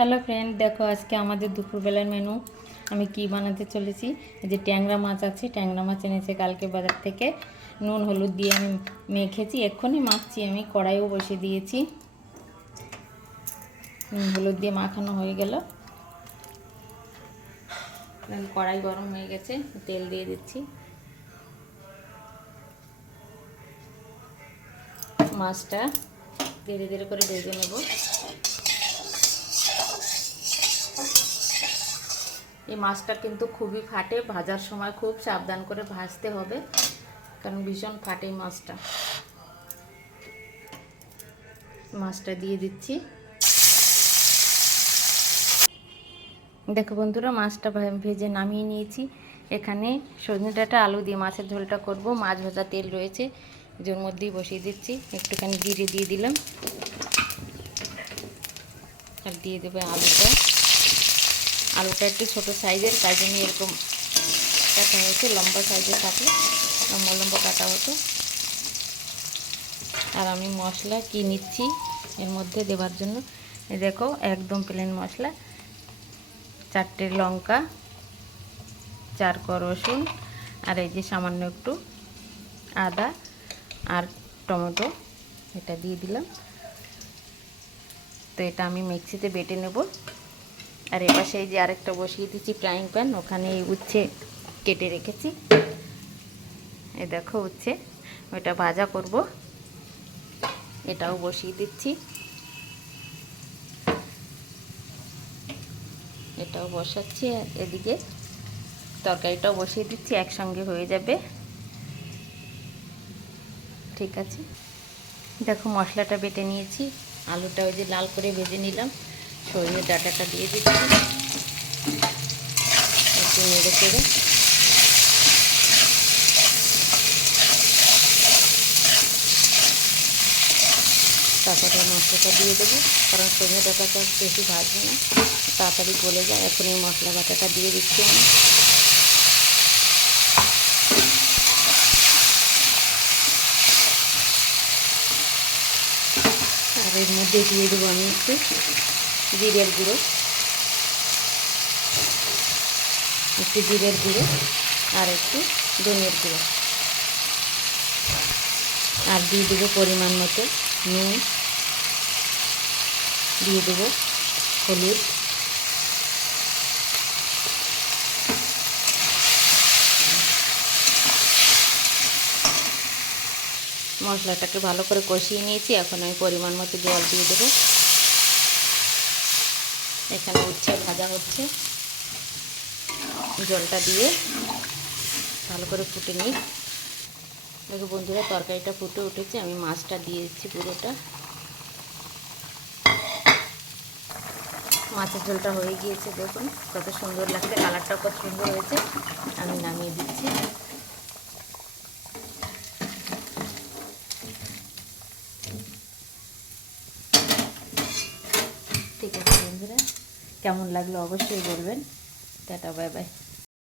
Hello friend, দেখো আজকে আমাদের দুপুরবেলার মেনু আমি কি বানাতে চলেছি। এই যে ট্যাংরা মাছ আছে, ট্যাংরা মাছ এনেছে কালকে বাজার থেকে। নুন হলুদ দিয়ে আমি মেখেছি, এক্ষুনি মাখছি। আমি কড়াইও বসিয়ে দিয়েছি, নুন হলুদ দিয়ে মাখানো হয়ে গেল। কড়াই গরম হয়ে গেছে, তেল দিয়ে দিচ্ছি। মাছটা ধীরে ধীরে করে ভেজে নেব। এই মাছটা কিন্তু খুবই ফাটে, ভাজার সময় খুব সাবধান করে ভাজতে হবে, কারণ ভীষণ ফাটে মাছটা। মাছটা দিয়ে দিচ্ছি। দেখো বন্ধুরা, মাছটা ভেজে নামিয়ে নিয়েছি। এখানে সজনে ডাঁটা আলু দিয়ে মাছের ঝোলটা করব। মাছ ভাজা তেল রয়েছে, এর মধ্যেই বসিয়ে দিচ্ছি। একটুখানি জিরে দিয়ে দিলাম, আর দিয়ে দেবে আলুটা। আলুটা একটু ছোটো সাইজের, তাই জন্য এরকম কাটা হয়েছে। লম্বা সাইজের থাকলে লম্বা লম্বা কাটা হতো। আর আমি মশলা কি নিচ্ছি এর মধ্যে দেওয়ার জন্য, দেখো একদম প্লেন মশলা। 4টে লঙ্কা, 4 কোয়া রসুন, আর এই যে সামান্য একটু আদা আর টমেটো, এটা দিয়ে দিলাম। তো এটা আমি মিক্সিতে বেটে নেব। আর এপাশে এই যে আরেকটা বসিয়ে দিচ্ছি ফ্রাইং প্যান, ওখানে উচ্ছে কেটে রেখেছি। এই দেখো উচ্ছে, ওইটা ভাজা করব। এটাও বসিয়ে দিচ্ছি। এটাও বসাচ্ছি, আর এদিকে তরকারিটাও বসিয়ে দিচ্ছি, একসঙ্গে হয়ে যাবে। ঠিক আছে, দেখো মশলাটা বেটে নিয়েছি। আলুটা ওই যে লাল করে ভেজে নিলাম। সরিয়ে ডাঁটাটা দিয়ে দিচ্ছি, একটু নেড়ে চেড়ে। তারপরে মশলাটা দিয়ে দেবো, কারণ সজনে ডাঁটাটা বেশি ভাজবে না, তাড়াতাড়ি গলে যায়। এখন এই মশলা বাটাটা দিয়ে দিচ্ছি আমি। আর এর মধ্যে দিয়ে দেবো আমি একটু জিরের গুঁড়ো, আর একটু ধনের গুঁড়ো, আর দিয়ে দেবো পরিমাণ মতো নুন, দিয়ে দেবো হলুদ। মশলাটাকে ভালো করে কষিয়ে নিয়েছি। এখন আমি পরিমাণ মতো জল দিয়ে দেবো। এখানে উচ্ছে ভাজা হচ্ছে, জলটা দিয়ে ভালো করে ফুটে নিই। দেখো বন্ধুরা, তরকারিটা ফুটে উঠেছে। আমি মাছটা দিয়ে দিচ্ছি পুরোটা। মাছের ঝোলটা হয়ে গিয়েছে, দেখুন কত সুন্দর লাগছে, কালারটাও কত সুন্দর হয়েছে। আমি নামিয়ে দিচ্ছি। ঠিক আছে বন্ধুরা, কেমন লাগলো অবশ্যই বলবেন। Tata, bye bye.